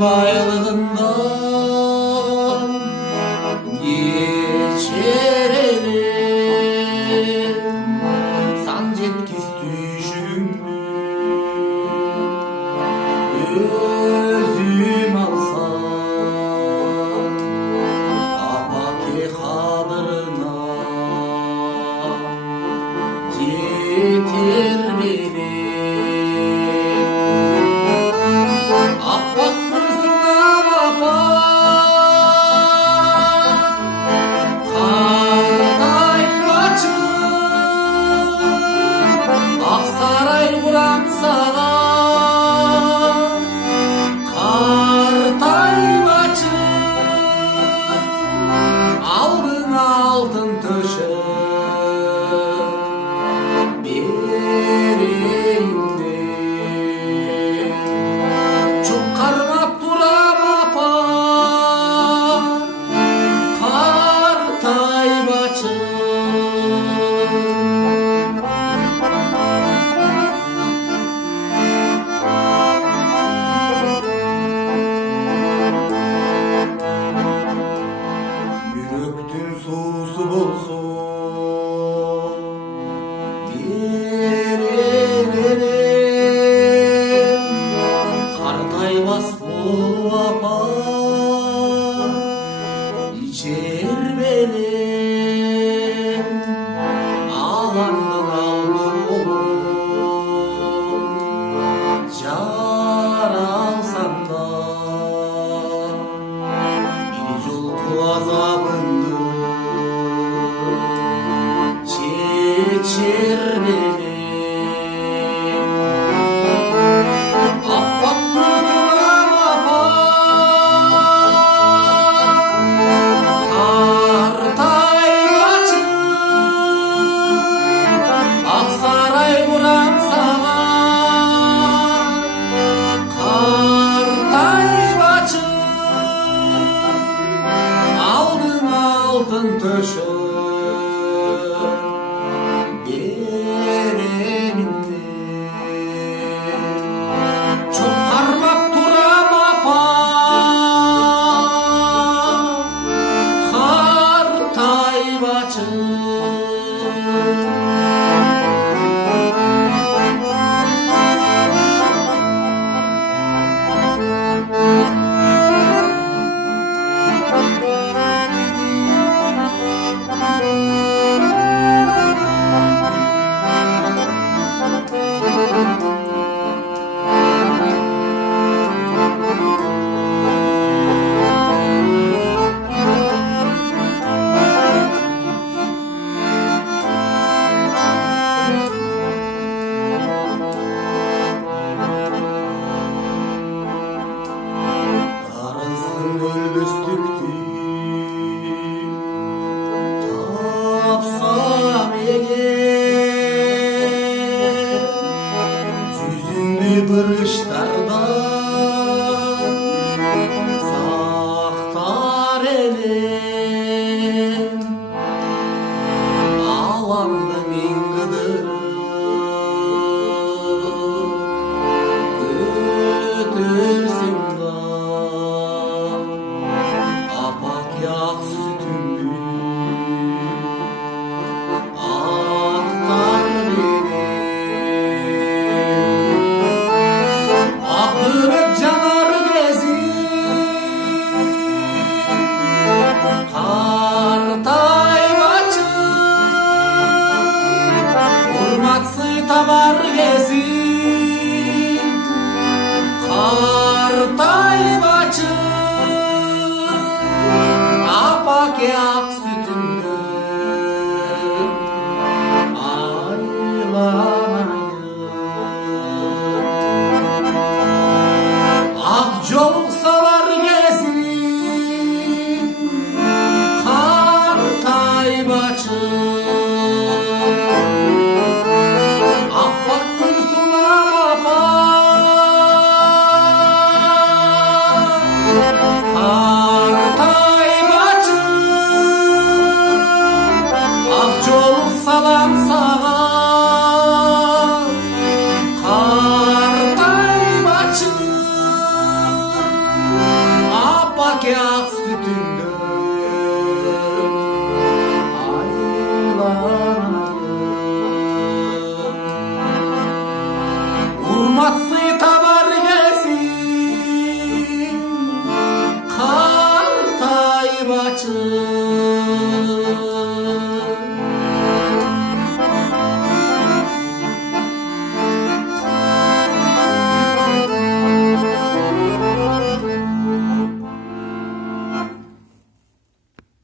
байлығından geçer елем сан жеткиз түйшігіңді өзім алсам апаке қадырына жетер белем аппақ күрсініп апа қартаймачы ақсарай құрам саған қартаймачы алдыңа алтын төші берейін деп жұп қармап тұрам апа қартаймачы Yürektün soğusu bolsun берелерем қартаймас болу апа ичер белем алаңдың алды болып жаралсам да bir жолку азабыңды чечер белем аппақ күрсініп апа қартаймачы ақсарай құрам саған қартаймачы алдыңа алтын төші беремін деп жұп қармап тұрам апа қартаймачы Дарынсың өлбөстүктү тапсам эгер жүзүңдү бырыштардан сактар элем аламды мен кыдырып өтөрсүң да апаке ак сүтүңдү ақтар белем ак дөбөк жанар кезим қартаймачы урматсый табар кезим қартаймачы апаке ак сүтүңдү айланайын ак жолук салар кезим қартаймачы аппақ күрсініп апа қартаймачы бачы